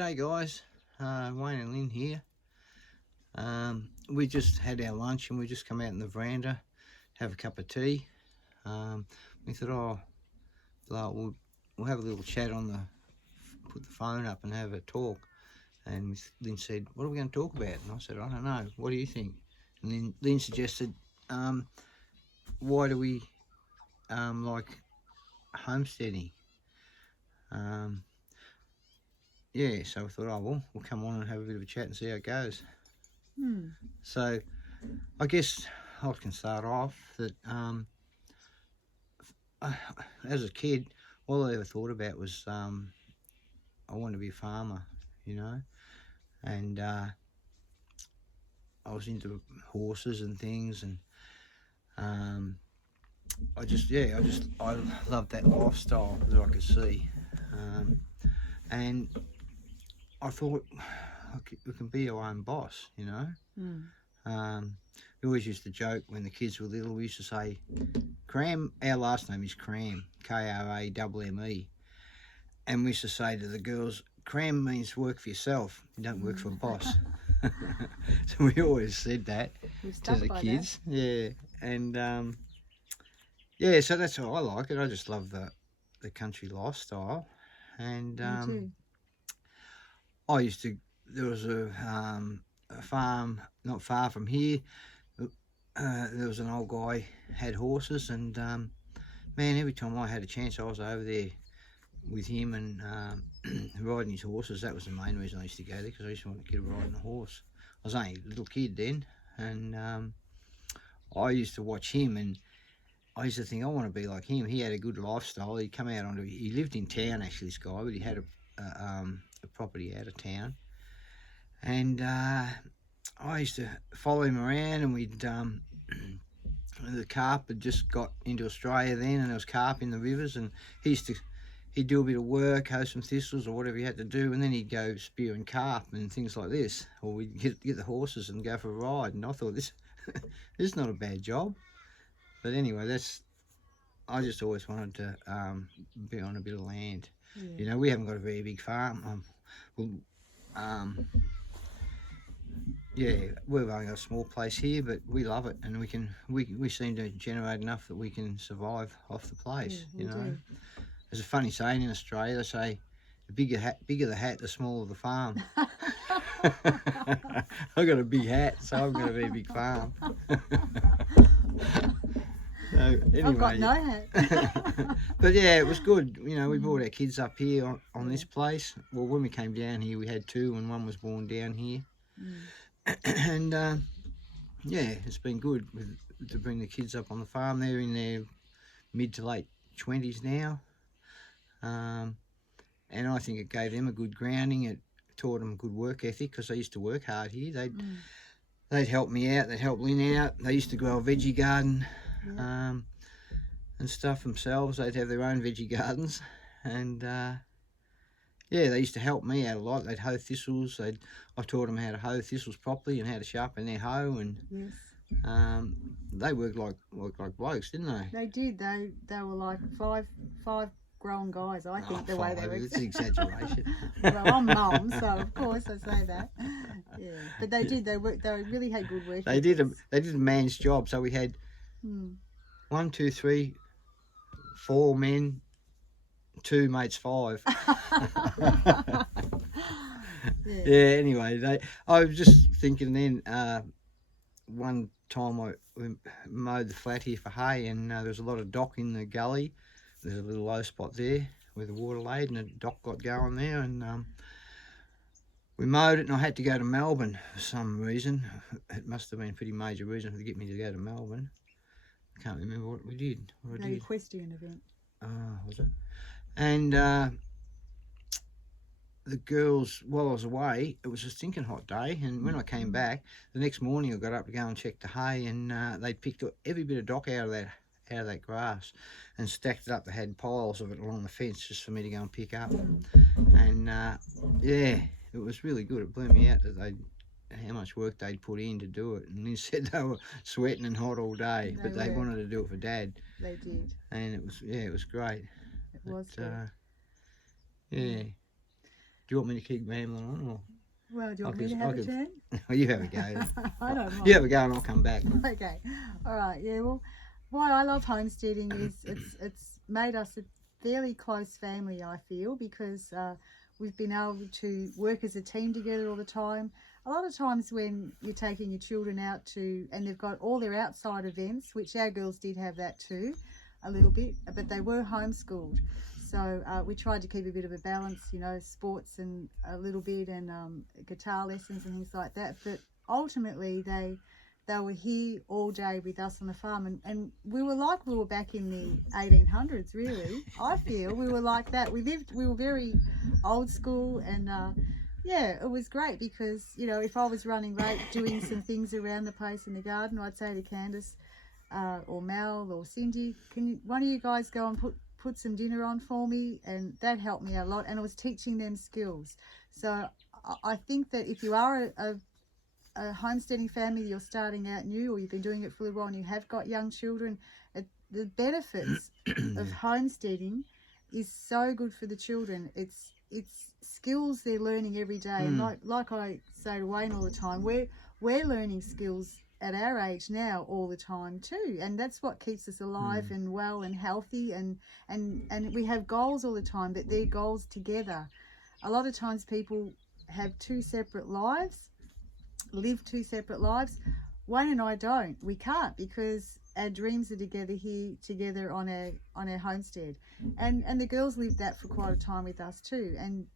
G'day guys, Wayne and Lynn here. We just had our lunch and we just come out in the veranda, have a cup of tea. We thought, we'll have a little chat put the phone up and have a talk. And Lynn said, what are we going to talk about? And I said, I don't know, what do you think? And then Lynn suggested, why do we like homesteading? Yeah, so we thought, we'll come on and have a bit of a chat and see how it goes. So I guess I can start off that as a kid, all I ever thought about was I wanted to be a farmer, and I was into horses and things, and I loved that lifestyle that I could see, and I thought we can be our own boss, We always used to joke when the kids were little, we used to say, Cram, our last name is Cram, K-R-A-M-M-E, and we used to say to the girls, Cram means work for yourself, you don't work for a boss. So we always said that to the kids. That. Yeah, and so that's how I like it. I just love the country lifestyle, and there was a farm not far from here. There was an old guy had horses, and man, every time I had a chance, I was over there with him and riding his horses. That was the main reason I used to go there, because I used to want to get riding a horse. I was only a little kid then, and I used to watch him, and I used to think, I want to be like him. He had a good lifestyle. He'd come out he lived in town actually, this guy, but he had a property out of town, and I used to follow him around, and we'd the carp had just got into Australia then, and there was carp in the rivers, and he'd do a bit of work, hoe some thistles or whatever he had to do, and then he'd go spearing carp and things like this, or we'd get the horses and go for a ride. And I thought, this is not a bad job. But anyway, I just always wanted to be on a bit of land. Yeah. We haven't got a very big farm. Yeah, we've only got a small place here, but we love it, and we seem to generate enough that we can survive off the place. Do. There's a funny saying in Australia. They say, the bigger the hat, the smaller the farm. I've got a big hat, so I've got a very big farm. So anyway, I've got no hat. But yeah, it was good. We brought our kids up here on this place. Well, when we came down here, we had two, and one was born down here. And yeah, it's been good to bring the kids up on the farm. They're in their mid to late 20s now, and I think it gave them a good grounding. It taught them good work ethic, because they used to work hard here. They'd help me out, they'd help Lynn out. They used to grow a veggie garden and stuff themselves. They'd have their own veggie gardens, and yeah, they used to help me out a lot. They'd hoe thistles. I taught them how to hoe thistles properly and how to sharpen their hoe, and they worked like blokes, didn't they? They did. They were like five grown guys, I think, the way they were. It's an exaggeration. Well, I'm mum, so of course I say that. Yeah, but they did. They really had good work. They did a man's job. So we had 1, 2, 3, 4 men, 2 mates, 5. Yeah. Anyway, I was just thinking then. One time we mowed the flat here for hay, and there was a lot of dock in the gully. There's a little low spot there where the water laid, and the dock got going there, and we mowed it, and I had to go to Melbourne for some reason. It must have been a pretty major reason to get me to go to Melbourne. I can't remember what we did. An equestrian event. Was it? And the girls, while I was away, it was a stinking hot day, and when I came back the next morning, I got up to go and check the hay, and they picked every bit of dock out of that grass and stacked it up. They had piles of it along the fence just for me to go and pick up. And yeah, it was really good. It blew me out that how much work they'd put in to do it, and they said they were sweating and hot all day, but they wanted to do it for Dad. They did. And it was great. It was yeah. you want me to keep rambling on, or Well, do you want I me to could- have I a could- turn? you have a go? I don't mind. You have a go, and I'll come back. Okay, all right. Yeah. Well, why I love homesteading is it's made us a fairly close family. I feel because we've been able to work as a team together all the time. A lot of times when you're taking your children out to, and they've got all their outside events, which our girls did have that too, a little bit, but they were homeschooled. So we tried to keep a bit of a balance, you know, sports and a little bit, and guitar lessons and things like that. But ultimately, they were here all day with us on the farm, and we were back in the 1800s. Really, I feel we were like that. We were very old school, and yeah, it was great because, you know, if I was running late doing some things around the place in the garden, I'd say to Candace or Mel or Cindy, can one of you guys go and put some dinner on for me? And that helped me a lot, and it was teaching them skills. So I think that if you are a homesteading family, you're starting out new, or you've been doing it for a while and you have got young children, the benefits of homesteading is so good for the children. It's skills they're learning every day, and like I say to Wayne all the time, we're learning skills at our age now all the time too, and that's what keeps us alive and well and healthy, and we have goals all the time, but they're goals together. A lot of times people have live two separate lives. Wayne and I don't. We can't, because our dreams are together on our homestead, and the girls lived that for quite a time with us too, and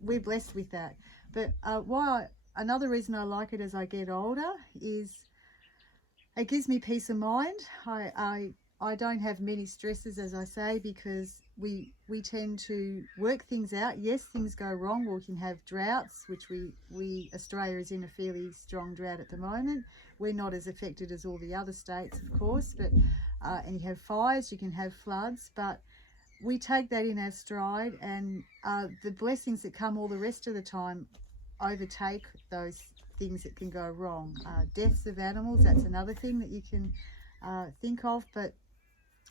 we're blessed with that. But another reason I like it as I get older is it gives me peace of mind. I don't have many stresses, as I say, because we tend to work things out. Yes, things go wrong, or we can have droughts, which Australia is in a fairly strong drought at the moment. We're not as affected as all the other states, of course, but and you have fires, you can have floods, but we take that in our stride, and the blessings that come all the rest of the time overtake those things that can go wrong. Deaths of animals, that's another thing that you can think of, but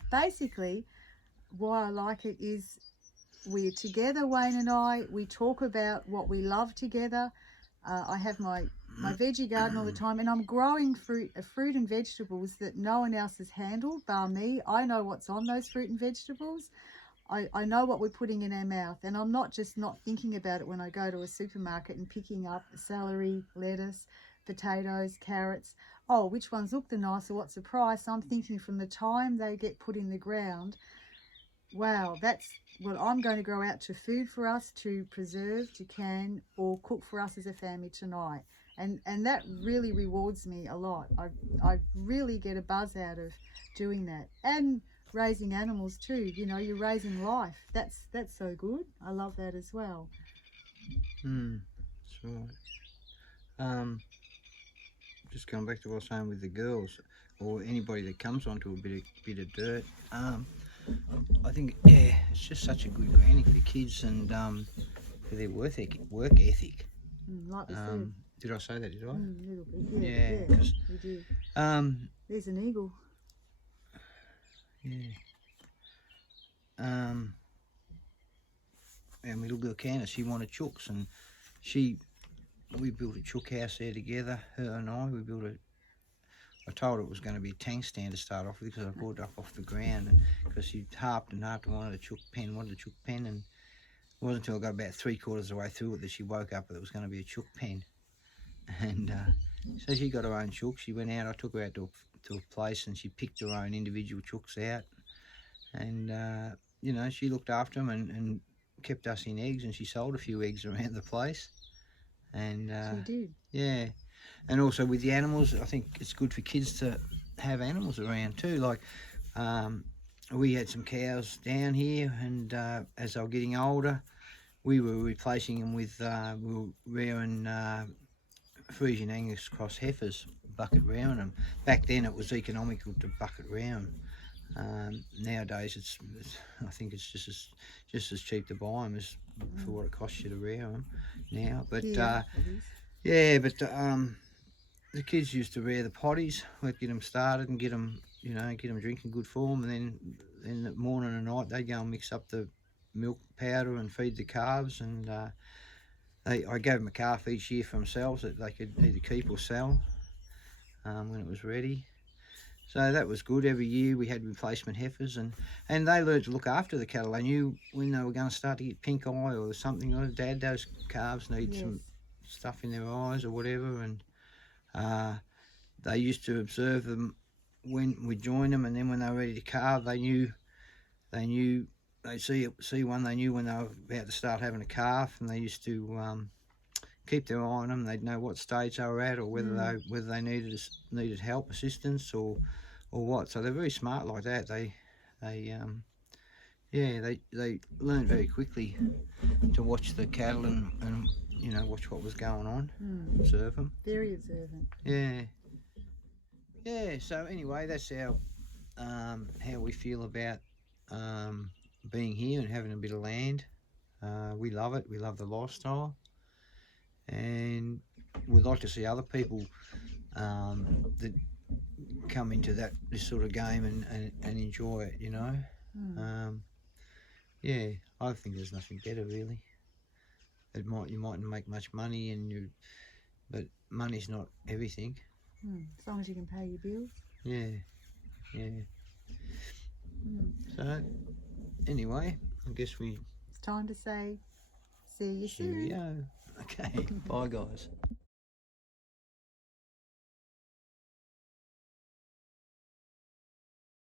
basically why I like it is we're together, Wayne and I, we talk about what we love together. I have my veggie garden all the time, and I'm growing fruit and vegetables that no one else has handled bar me. I know what's on those fruit and vegetables. I know what we're putting in our mouth, and I'm not just not thinking about it when I go to a supermarket and picking up celery, lettuce, potatoes, carrots. Oh, which ones look the nicer? What's the price? I'm thinking from the time they get put in the ground, wow, that's what I'm going to grow out to food for us to preserve, to can, or cook for us as a family tonight. And that really rewards me a lot. I really get a buzz out of doing that. And raising animals too, you know, you're raising life. That's so good. I love that as well. That's right. Just going back to what I was saying with the girls, or anybody that comes onto a bit of dirt. I think, yeah, it's just such a good granny for kids, and for their work ethic. Like we said. Did I say that? Did I? A little bit. Yeah, we did. There's an eagle. Yeah. And my little girl Candace, she wanted chooks, and we built a chook house there together. Her and I told her it was going to be a tank stand to start off with, because I brought it up off the ground, and because she harped and wanted a chook pen, and it wasn't until I got about 3/4 of the way through it that she woke up that it was going to be a chook pen. And so she got her own chook. She went out, I took her out to a place, and she picked her own individual chooks out, and you know, she looked after them and kept us in eggs, and she sold a few eggs around the place. And she did. Yeah. And also with the animals, I think it's good for kids to have animals around too. Like we had some cows down here, and as they were getting older, we were replacing them with we were rearing Frisian Angus cross heifers, bucket rearing them. Back then it was economical to bucket rear them. Nowadays it's I think it's just as cheap to buy them as for what it costs you to rear them now. But yeah, but the kids used to rear the potties. We'd get them started and get them, you know, get them drinking good form, and then in the morning and night they'd go and mix up the milk powder and feed the calves, and I gave them a calf each year for themselves that they could either keep or sell when it was ready. So that was good. Every year we had replacement heifers, and they learned to look after the cattle. They knew when they were going to start to get pink eye or something. Oh, Dad, those calves need Yes. some stuff in their eyes or whatever, and they used to observe them when we joined them, and then when they were ready to calve, they knew they'd see one. They knew when they were about to start having a calf, and they used to keep their eye on them. They'd know what stage they were at, or whether they needed help, assistance, or what. So they're very smart like that. They learned very quickly to watch the cattle and watch what was going on, observe them. Very observant. Yeah. So anyway, that's how we feel about being here and having a bit of land. We love it. We love the lifestyle, and we'd like to see other people that come into this sort of game and enjoy it. Yeah, I think there's nothing better really. You mightn't make much money, but money's not everything. As long as you can pay your bills. Yeah. So anyway, I guess It's time to say, see you soon. cheerio. Okay, bye guys.